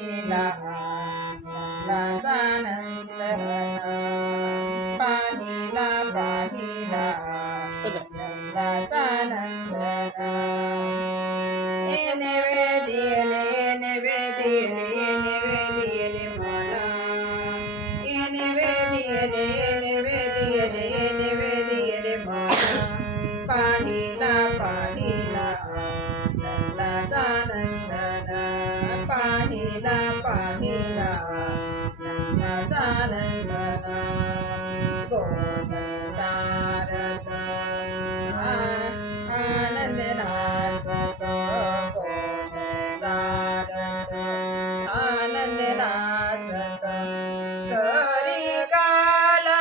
पाहिला नंदाचा नंदन पाहिला पाहिला नंदाचा नंदन येणे वेदिले येणे वेदिले येणे वेदिले मला येणे वेदिले येणे वेदिले येणे वेदिले मला पाहिला पाहिला नंदाचा नंदन पाहिला पाहिला नंदाचा नंदन गोधन चारत आनंद नाचत गोधन चारत आनंद नाचत करी काला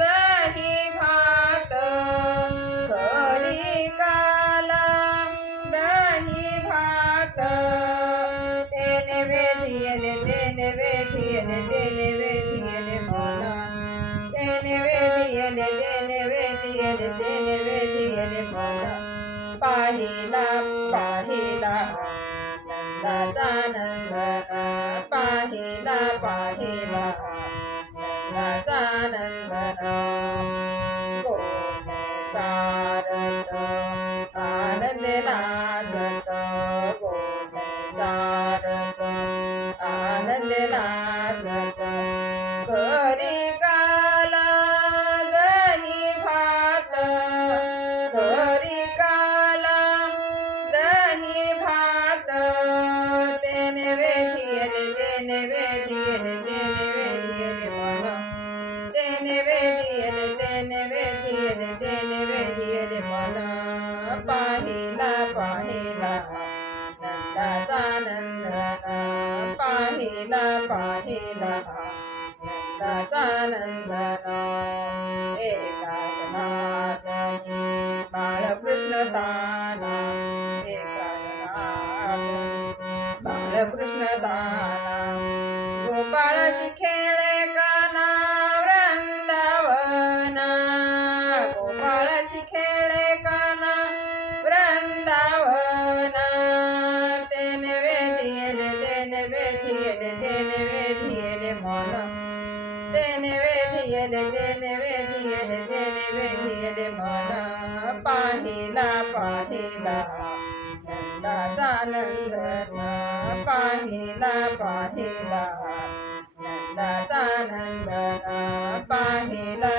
दही भात करी काला दही भात तेने वेधियले तेने वेधियले तेने वेधियले मला तेने वेधियले तेने वेधियले तेने वेधियले मला पाहिला पाहिला नंदाचा नंदन पाहिला पाहिला नंदाचा नंदन गोधन चारत आनंद नाचत गोधन चारत आनंद नाचत करी काला दही भात करी काला दही भात तेने वेधियले तेने वेधियले तेने वेधियले मला तेने वेधियले तेने वेधियले तेने वेधियले मला पाहिला पाहिला नंदाचा नंदन पाहिला पाहिला नंदाचा नंदन एका जनार्दनी बाळकृष्ण ताना एका जनार्दनी बाळकृष्ण ताना गोपाळाशी खेळे काना वृंदावन गोपाळाशी खेळे काना वृंदावन तेने वेधियले तेने वेधियले तेने वेधियले मला तेने वेधियले तेने वेधियले तेने वेधियले मला पाहिला पाहिला नंदाचा नंदन पाहिला पाहिला नंदाचा नंदन पाहिला